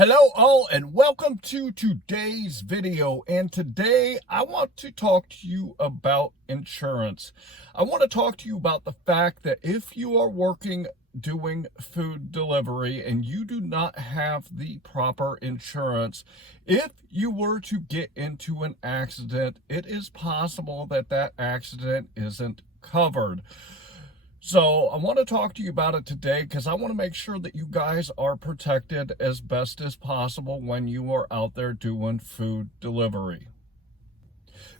Hello all and welcome to today's video, and today I want to talk to you about insurance. I want to talk to you about the fact that if you are working doing food delivery and you do not have the proper insurance, if you were to get into an accident, it is possible that that accident isn't covered. So I want to talk to you about it today because I want to make sure that you guys are protected as best as possible when you are out there doing food delivery.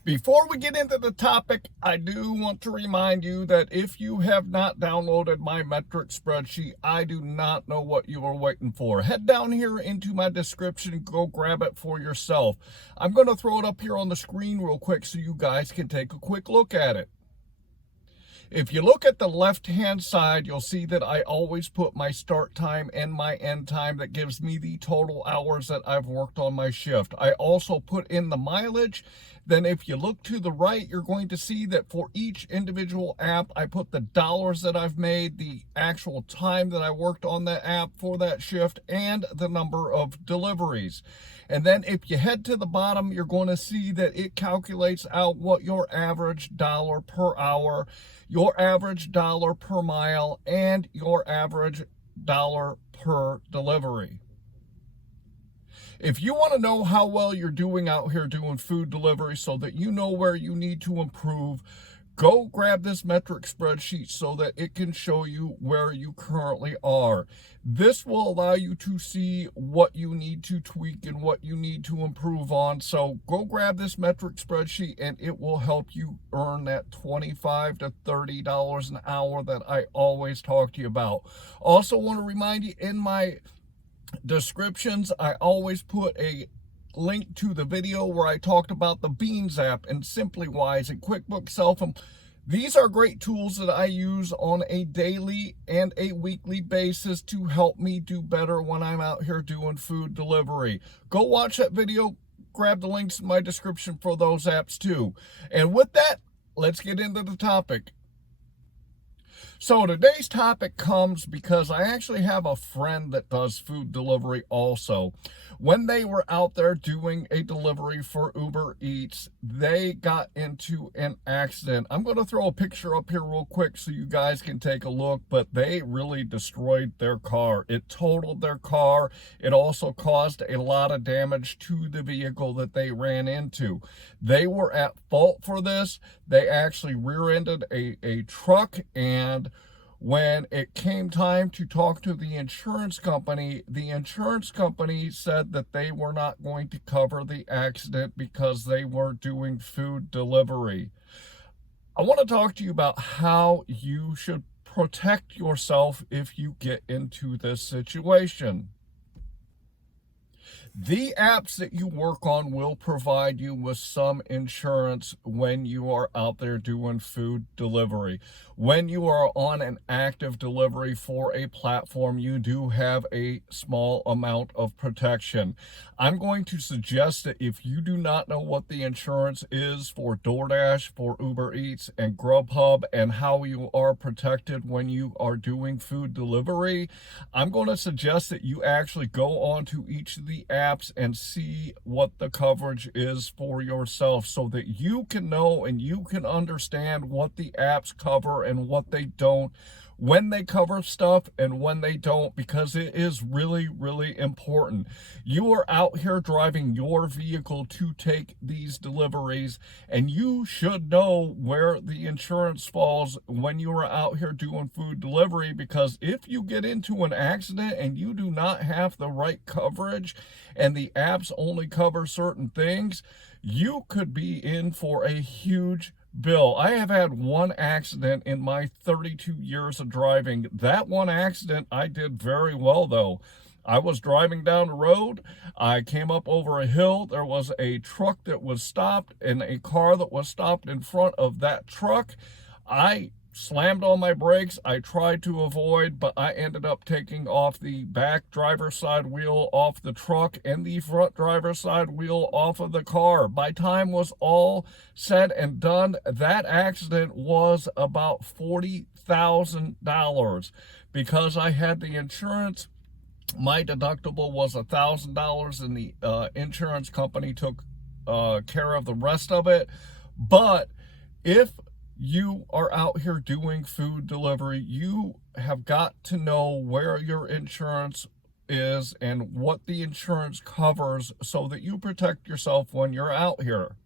Before we get into the topic, I do want to remind you that if you have not downloaded my metric spreadsheet, I do not know what you are waiting for. Head down here into my description and go grab it for yourself. I'm going to throw it up here on the screen real quick so you guys can take a quick look at it. If you look at the left-hand side, you'll see that I always put my start time and my end time. That gives me the total hours that I've worked on my shift. I also put in the mileage. Then if you look to the right, you're going to see that for each individual app, I put the dollars that I've made, the actual time that I worked on that app for that shift, and the number of deliveries. And then if you head to the bottom, you're going to see that it calculates out what your average dollar per hour, your average dollar per mile, and your average dollar per delivery. If you want to know how well you're doing out here doing food delivery so that you know where you need to improve, go grab this metric spreadsheet so that it can show you where you currently are. This will allow you to see what you need to tweak and what you need to improve on. So go grab this metric spreadsheet and it will help you earn that $25 to $30 an hour that I always talk to you about. Also want to remind you, in my descriptions, I always put a link to the video where I talked about the Beans app and SimplyWise and QuickBooks Self. These are great tools that I use on a daily and a weekly basis to help me do better when I'm out here doing food delivery. Go watch that video, grab the links in my description for those apps too. And with that, let's get into the topic. So today's topic comes because I actually have a friend that does food delivery also. When they were out there doing a delivery for Uber Eats, they got into an accident. I'm going to throw a picture up here real quick so you guys can take a look, but they really destroyed their car. It totaled their car. It also caused a lot of damage to the vehicle that they ran into. They were at fault for this. They actually rear-ended a truck, and when it came time to talk to the insurance company said that they were not going to cover the accident because they were doing food delivery. I want to talk to you about how you should protect yourself if you get into this situation. The apps that you work on will provide you with some insurance when you are out there doing food delivery. When you are on an active delivery for a platform, you do have a small amount of protection. I'm going to suggest that if you do not know what the insurance is for DoorDash, for Uber Eats, and GrubHub, and how you are protected when you are doing food delivery, I'm going to suggest that you actually go onto each of the apps and see what the coverage is for yourself so that you can know and you can understand what the apps cover and what they don't, when they cover stuff and when they don't, because it is really, really important. You are out here driving your vehicle to take these deliveries, and you should know where the insurance falls when you are out here doing food delivery, because if you get into an accident and you do not have the right coverage and the apps only cover certain things, you could be in for a huge bill. I have had one accident in my 32 years of driving. That one accident, I did very well though. I was driving down the road. I came up over a hill. There was a truck that was stopped and a car that was stopped in front of that truck. I slammed on my brakes. I tried to avoid, but I ended up taking off the back driver's side wheel off the truck and the front driver's side wheel off of the car. By time was all said and done, that accident was about $40,000 because I had the insurance My deductible was $1,000, and the insurance company took care of the rest of it. But if you are out here doing food delivery, you have got to know where your insurance is and what the insurance covers so that you protect yourself when you're out here.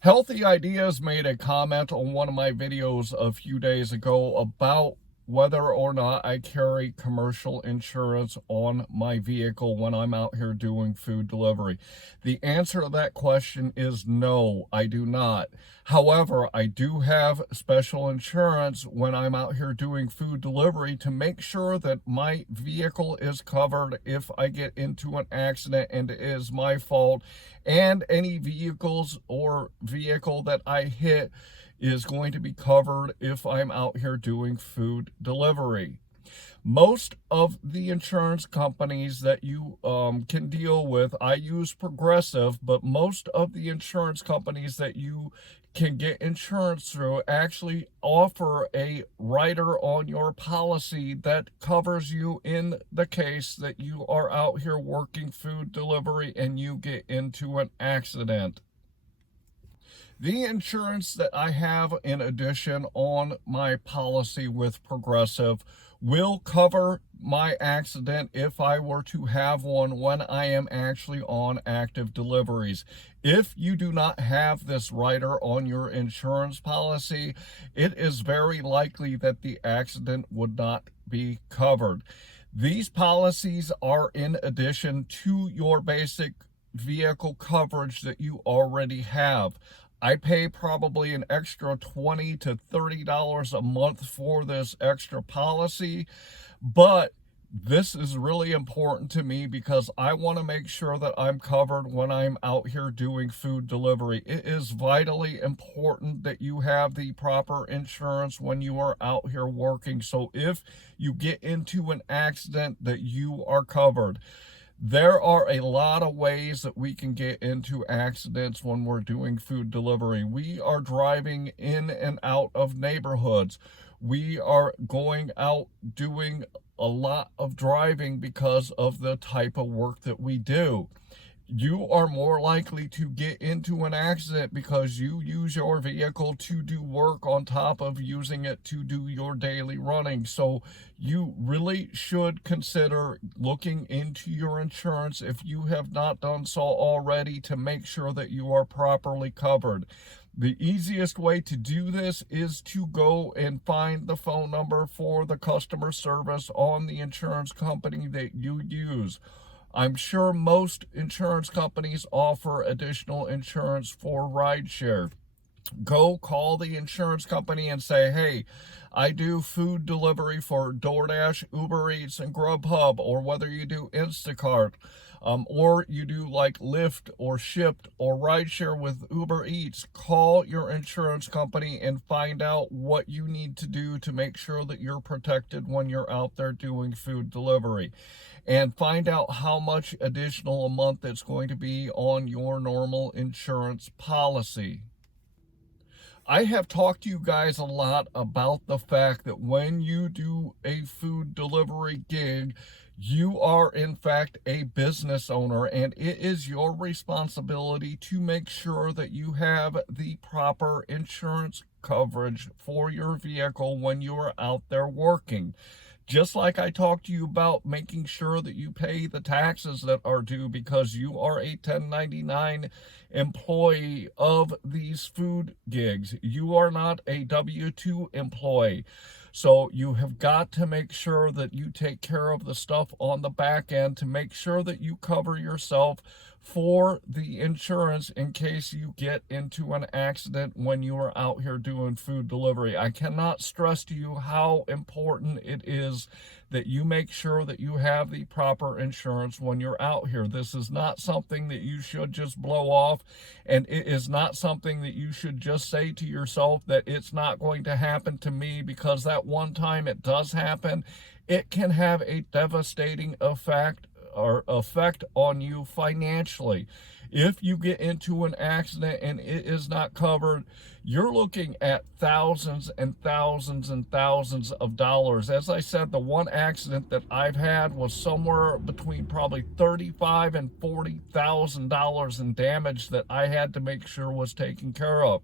Healthy Ideas made a comment on one of my videos a few days ago about whether or not I carry commercial insurance on my vehicle when I'm out here doing food delivery. The answer to that question is no, I do not. However, I do have special insurance when I'm out here doing food delivery to make sure that my vehicle is covered if I get into an accident and it is my fault, and any vehicles or vehicle that I hit is going to be covered if I'm out here doing food delivery. Most of the insurance companies that you can deal with, I use Progressive, but most of the insurance companies that you can get insurance through actually offer a rider on your policy that covers you in the case that you are out here working food delivery and you get into an accident. The insurance that I have in addition on my policy with Progressive will cover my accident if I were to have one when I am actually on active deliveries. If you do not have this rider on your insurance policy, it is very likely that the accident would not be covered. These policies are in addition to your basic vehicle coverage that you already have. I pay probably an extra $20 to $30 a month for this extra policy, but this is really important to me because I want to make sure that I'm covered when I'm out here doing food delivery. It is vitally important that you have the proper insurance when you are out here working. So if you get into an accident, that you are covered. There are a lot of ways that we can get into accidents when we're doing food delivery. We are driving in and out of neighborhoods. We are going out doing a lot of driving because of the type of work that we do. You are more likely to get into an accident because you use your vehicle to do work on top of using it to do your daily running. So you really should consider looking into your insurance if you have not done so already to make sure that you are properly covered. The easiest way to do this is to go and find the phone number for the customer service on the insurance company that you use. I'm sure most insurance companies offer additional insurance for rideshare. Go call the insurance company and say, hey, I do food delivery for DoorDash, Uber Eats, and GrubHub, or whether you do Instacart, or you do like Lyft or Shipt or rideshare with Uber Eats. Call your insurance company and find out what you need to do to make sure that you're protected when you're out there doing food delivery. And find out how much additional a month it's going to be on your normal insurance policy. I have talked to you guys a lot about the fact that when you do a food delivery gig, you are in fact a business owner, and it is your responsibility to make sure that you have the proper insurance coverage for your vehicle when you are out there working. Just like I talked to you about making sure that you pay the taxes that are due because you are a 1099 employee of these food gigs. You are not a W-2 employee. So you have got to make sure that you take care of the stuff on the back end to make sure that you cover yourself for the insurance in case you get into an accident when you are out here doing food delivery. I cannot stress to you how important it is that you make sure that you have the proper insurance when you're out here. This is not something that you should just blow off, and it is not something that you should just say to yourself that it's not going to happen to me, because that one time it does happen, it can have a devastating effect on you financially. If you get into an accident and it is not covered, you're looking at thousands and thousands and thousands of dollars. As I said, the one accident that I've had was somewhere between probably $35,000 and $40,000 in damage that I had to make sure was taken care of.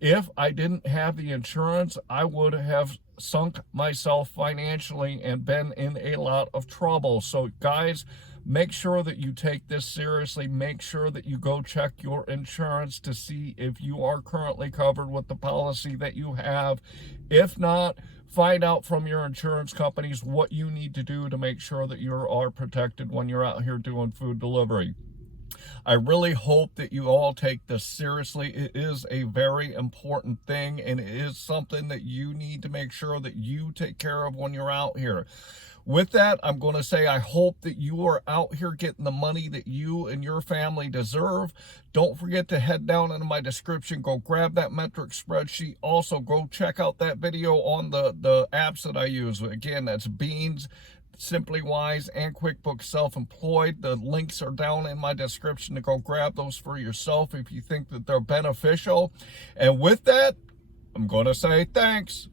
If I didn't have the insurance, I would have sunk myself financially and been in a lot of trouble. So guys, make sure that you take this seriously. Make sure that you go check your insurance to see if you are currently covered with the policy that you have. If not, find out from your insurance companies what you need to do to make sure that you are protected when you're out here doing food delivery. I really hope that you all take this seriously. It is a very important thing, and it is something that you need to make sure that you take care of when you're out here. With that, I'm going to say I hope that you are out here getting the money that you and your family deserve. Don't forget to head down into my description. Go grab that metric spreadsheet. Also, go check out that video on the apps that I use. Again, that's Beans, Simply Wise, and QuickBooks Self-Employed. The links are down in my description to go grab those for yourself if you think that they're beneficial. And with that, I'm going to say thanks.